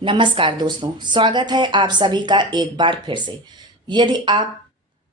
नमस्कार दोस्तों, स्वागत है आप सभी का एक बार फिर से। यदि आप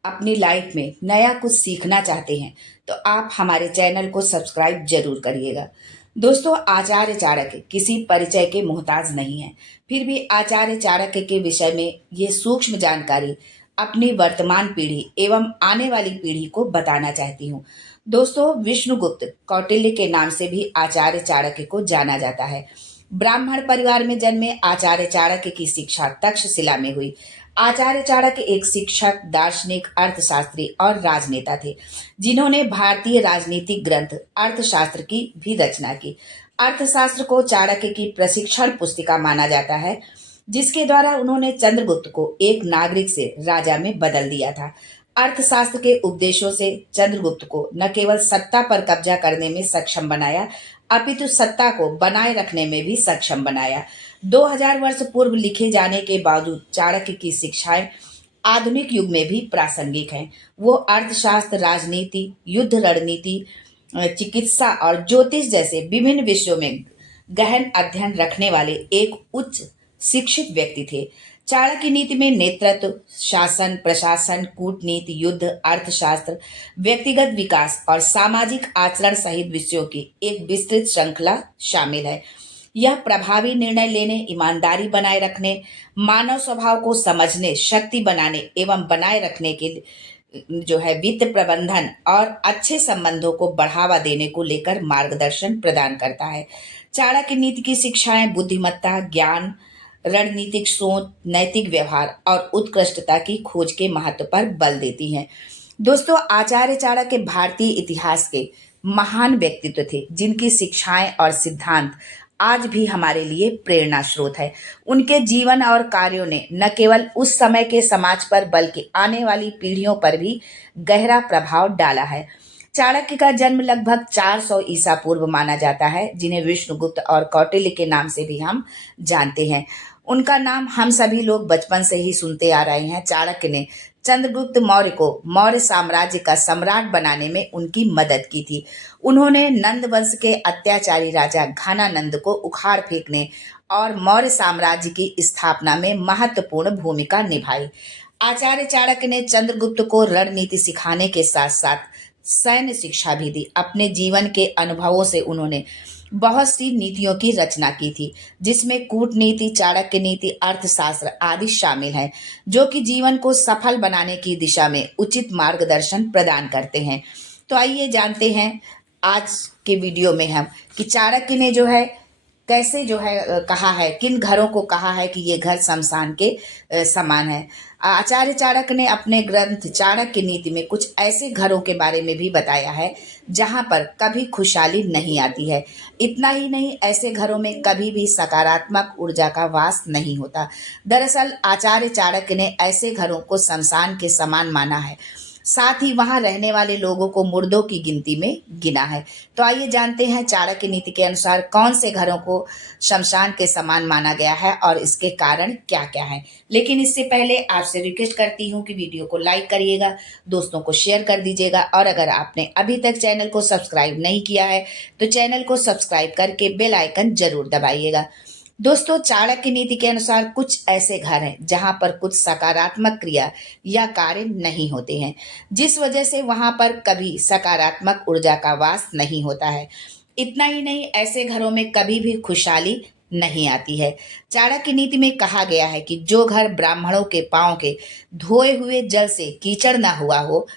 अपनी लाइफ में नया कुछ सीखना चाहते हैं तो आप हमारे चैनल को सब्सक्राइब जरूर करिएगा। दोस्तों, आचार्य चाणक्य किसी परिचय के मोहताज नहीं है, फिर भी आचार्य चाणक्य के विषय में ये सूक्ष्म जानकारी अपनी वर्तमान पीढ़ी एवं आने वाली पीढ़ी को बताना चाहती हूँ। दोस्तों, विष्णुगुप्त कौटिल्य के नाम से भी आचार्य चाणक्य को जाना जाता है। ब्राह्मण परिवार में जन्मे आचार्य चाणक्य की शिक्षा तक्षशिला में हुई। आचार्य चाणक्य एक शिक्षक, दार्शनिक, अर्थशास्त्री और राजनेता थे, जिन्होंने भारतीय राजनीतिक ग्रंथ अर्थशास्त्र की भी रचना की। अर्थशास्त्र को चाणक्य की प्रशिक्षण पुस्तिका माना जाता है, जिसके द्वारा उन्होंने चंद्रगुप्त को एक नागरिक से राजा में बदल दिया था। अर्थशास्त्र के उपदेशों से चंद्रगुप्त को न केवल सत्ता पर कब्जा करने में सक्षम बनाया, अपितु सत्ता को बनाए रखने में भी सक्षम बनाया। 2000 वर्ष पूर्व लिखे जाने के बावजूद चाणक्य की शिक्षाएं आधुनिक युग में भी प्रासंगिक हैं। वो अर्थशास्त्र, राजनीति, युद्ध रणनीति, चिकित्सा और ज्योतिष जैसे विभिन्न विषयों में गहन अध्ययन रखने वाले एक उच्च शिक्षित व्यक्ति थे। चाणक्य नीति में नेतृत्व, शासन, प्रशासन, कूटनीति, युद्ध, अर्थशास्त्र, व्यक्तिगत विकास और सामाजिक आचरण सहित विषयों की एक विस्तृत श्रृंखला शामिल है। यह प्रभावी निर्णय लेने, ईमानदारी बनाए रखने, मानव स्वभाव को समझने, शक्ति बनाने एवं बनाए रखने के वित्त प्रबंधन और अच्छे संबंधों को बढ़ावा देने को लेकर मार्गदर्शन प्रदान करता है। चाणक्य नीति की शिक्षाएं बुद्धिमत्ता, ज्ञान, रणनीतिक सोच, नैतिक व्यवहार और उत्कृष्टता की खोज के महत्व पर बल देती हैं। दोस्तों, आचार्य चाणक्य भारतीय इतिहास के महान व्यक्तित्व थे, जिनकी शिक्षाएं और सिद्धांत आज भी हमारे लिए प्रेरणा स्रोत है। उनके जीवन और कार्यों ने न केवल उस समय के समाज पर बल्कि आने वाली पीढ़ियों पर भी गहरा प्रभाव डाला है। चाणक्य का जन्म लगभग 400 ईसा पूर्व माना जाता है, जिन्हें विष्णुगुप्त और कौटिल्य के नाम से भी हम जानते हैं। उनका नाम हम सभी लोग बचपन से ही सुनते आ रहे हैं। चाणक्य ने चंद्रगुप्त मौर्य को मौर्य साम्राज्य का सम्राट बनाने में उनकी मदद की थी। उन्होंने नंद वंश के अत्याचारी राजा घनानंद को उखाड़ फेंकने और मौर्य साम्राज्य की स्थापना में महत्वपूर्ण भूमिका निभाई। आचार्य चाणक्य ने चंद्रगुप्त को रणनीति सिखाने के साथ साथ सैन्य शिक्षा भी दी। अपने जीवन के अनुभवों से उन्होंने बहुत सी नीतियों की रचना की थी, जिसमें कूटनीति, चाणक्य नीति, अर्थशास्त्र आदि शामिल हैं, जो कि जीवन को सफल बनाने की दिशा में उचित मार्गदर्शन प्रदान करते हैं। तो आइए जानते हैं आज के वीडियो में हम कि चाणक्य ने कैसे कहा है, किन घरों को कहा है कि ये घर शमशान के समान है। आचार्य चाणक्य ने अपने ग्रंथ चाणक्य नीति में कुछ ऐसे घरों के बारे में भी बताया है जहां पर कभी खुशहाली नहीं आती है। इतना ही नहीं, ऐसे घरों में कभी भी सकारात्मक ऊर्जा का वास नहीं होता। दरअसल आचार्य चाणक्य ने ऐसे घरों को शमशान के समान माना है, साथ ही वहां रहने वाले लोगों को मुर्दों की गिनती में गिना है। तो आइए जानते हैं चाणक्य नीति के अनुसार कौन से घरों को शमशान के समान माना गया है और इसके कारण क्या क्या है। लेकिन इससे पहले आपसे रिक्वेस्ट करती हूँ कि वीडियो को लाइक करिएगा, दोस्तों को शेयर कर दीजिएगा और अगर आपने अभी तक चैनल को सब्सक्राइब नहीं किया है तो चैनल को सब्सक्राइब करके बेल आइकन जरूर दबाइएगा। दोस्तों, चाणक्य नीति के अनुसार कुछ ऐसे घर हैं जहां पर कुछ सकारात्मक क्रिया या कार्य नहीं होते हैं, जिस वजह से वहां पर कभी सकारात्मक ऊर्जा का वास नहीं होता है। इतना ही नहीं, ऐसे घरों में कभी भी खुशहाली नहीं आती है। चाणक्य नीति में कहा गया है कि जो घर ब्राह्मणों के पांव के धोए हुए जल से कीचड़ ना हुआ हो,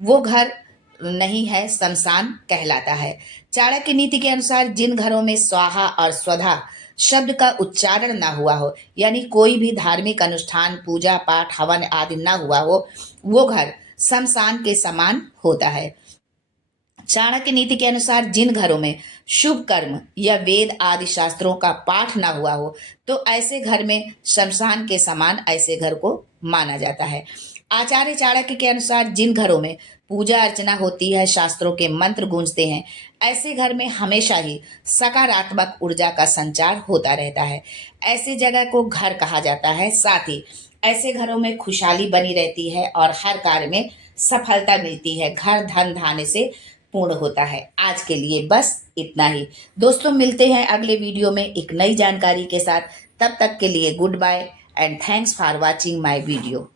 वो घर नहीं है, शमशान कहलाता है। चाणक्य नीति के अनुसार जिन घरों में स्वाहा और स्वधा शब्द का उच्चारण ना हुआ हो, यानी कोई भी धार्मिक अनुष्ठान, पूजा पाठ, हवन आदि ना हुआ हो, वो घर शमशान के समान होता है। चाणक्य नीति के अनुसार जिन घरों में शुभ कर्म या वेद आदि शास्त्रों का पाठ ना हुआ हो, तो ऐसे घर में शमशान के समान ऐसे घर को माना जाता है। आचार्य चाणक्य के अनुसार जिन घरों में पूजा अर्चना होती है, शास्त्रों के मंत्र गूंजते हैं, ऐसे घर में हमेशा ही सकारात्मक ऊर्जा का संचार होता रहता है। ऐसे जगह को घर कहा जाता है। साथ ही ऐसे घरों में खुशहाली बनी रहती है और हर कार्य में सफलता मिलती है। घर धन धान्य से पूर्ण होता है। आज के लिए बस इतना ही। दोस्तों, मिलते हैं अगले वीडियो में एक नई जानकारी के साथ। तब तक के लिए good bye and thanks for watching my video.